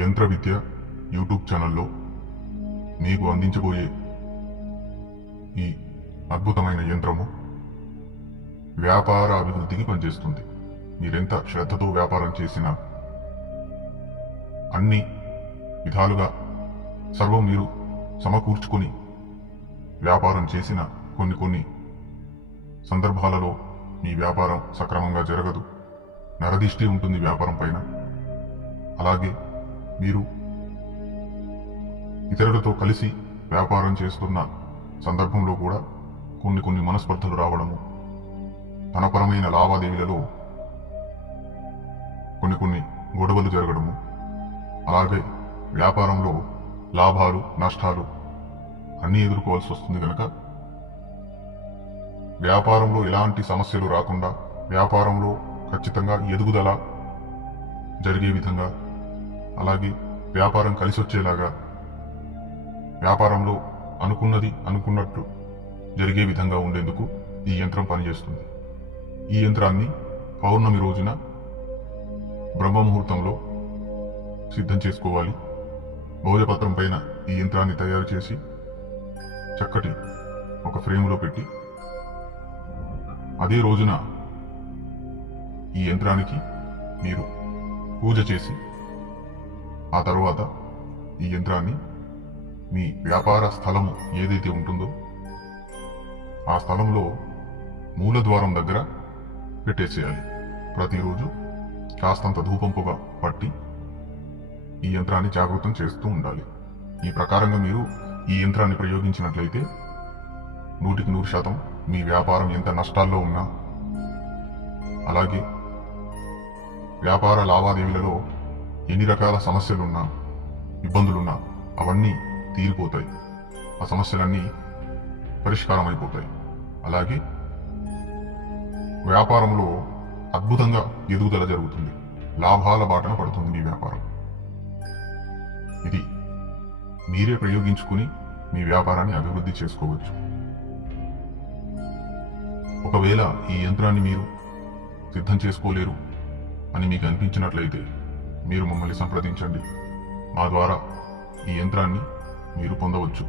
యంత్ర విద్య యూట్యూబ్ ఛానల్లో మీకు అందించబోయే ఈ అద్భుతమైన యంత్రము వ్యాపార అభివృద్ధికి పనిచేస్తుంది. మీరెంత శ్రద్ధతో వ్యాపారం చేసినా అన్ని విధాలుగా సర్వం మీరు సమకూర్చుకొని వ్యాపారం చేసిన కొన్ని కొన్ని సందర్భాలలో మీ వ్యాపారం సక్రమంగా జరగదు. నరదిష్టి ఉంటుంది వ్యాపారం పైన. అలాగే మీరు ఇతరులతో కలిసి వ్యాపారం చేస్తున్న సందర్భంలో కూడా కొన్ని కొన్ని మనస్పర్ధలు రావడము ధనపరమైన లావాదేవీలలో కొన్ని కొన్ని గొడవలు జరగడము అలాగే వ్యాపారంలో లాభాలు నష్టాలు అన్నీ ఎదుర్కోవాల్సి వస్తుంది కనుక వ్యాపారంలో ఎలాంటి సమస్యలు రాకుండా వ్యాపారంలో ఖచ్చితంగా ఎదుగుదల జరిగే విధంగా అలాగే వ్యాపారం కలిసి వచ్చేలాగా వ్యాపారంలో అనుకున్నది అనుకున్నట్టు జరిగే విధంగా ఉండేందుకు ఈ యంత్రం పనిచేస్తుంది. ఈ యంత్రాన్ని పౌర్ణమి రోజున బ్రహ్మ ముహూర్తంలో సిద్ధం చేసుకోవాలి. భోజపత్రం పైన ఈ యంత్రాన్ని తయారు చేసి చక్కటి ఒక ఫ్రేములో పెట్టి అదే రోజున ఈ యంత్రానికి మీరు పూజ చేసి ఆ తర్వాత ఈ యంత్రాన్ని మీ వ్యాపార స్థలము ఏదైతే ఉంటుందో ఆ స్థలంలో మూలద్వారం దగ్గర పెట్టేసేయాలి. ప్రతిరోజు కాస్తంత ధూపం పొగ పట్టి ఈ యంత్రాన్ని జాగృతం చేస్తూ ఉండాలి. ఈ ప్రకారంగా మీరు ఈ యంత్రాన్ని ప్రయోగించినట్లయితే నూటికి నూరు శాతం మీ వ్యాపారం ఎంత నష్టాల్లో ఉన్నా అలాగే వ్యాపార లావాదేవీలలో ఎన్ని రకాల సమస్యలున్నా ఇబ్బందులున్నా అవన్నీ తీరిపోతాయి. ఆ సమస్యలన్నీ పరిష్కారం అయిపోతాయి అలాగే వ్యాపారంలో అద్భుతంగా ఎదుగుదల జరుగుతుంది. లాభాల బాటన పడుతుంది మీ వ్యాపారం. ఇది మీరే ప్రయోగించుకుని మీ వ్యాపారాన్ని అభివృద్ధి చేసుకోవచ్చు. ఒకవేళ ఈ యంత్రాన్ని మీరు సిద్ధం చేసుకోలేరు అని మీకు అనిపించినట్లయితే మీరు మమ్మల్ని సంప్రదించండి. మా ద్వారా ఈ యంత్రాన్ని మీరు పొందవచ్చు.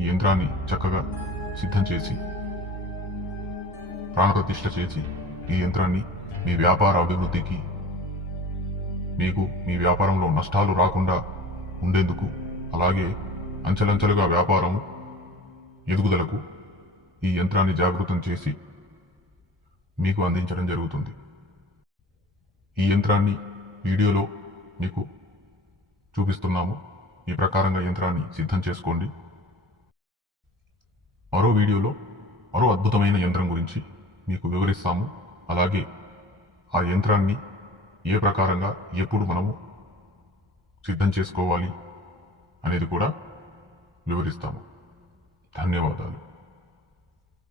ఈ యంత్రాన్ని చక్కగా సిద్ధం చేసి ప్రాణప్రతిష్ఠ చేసి ఈ యంత్రాన్ని మీ వ్యాపార అభివృద్ధికి మీకు మీ వ్యాపారంలో నష్టాలు రాకుండా ఉండేందుకు అలాగే అంచెలంచెలుగా వ్యాపారం ఎదుగుదలకు ఈ యంత్రాన్ని జాగృతం చేసి మీకు అందించడం జరుగుతుంది. ఈ యంత్రాన్ని వీడియోలో మీకు చూపిస్తున్నాము. ఈ ప్రకారంగా యంత్రాన్ని సిద్ధం చేసుకోండి. మరో వీడియోలో మరో అద్భుతమైన యంత్రం గురించి మీకు వివరిస్తాము. అలాగే ఆ యంత్రాన్ని ఏ ప్రకారంగా ఎప్పుడు మనము సిద్ధం చేసుకోవాలి అనేది కూడా వివరిస్తాము. ధన్యవాదాలు.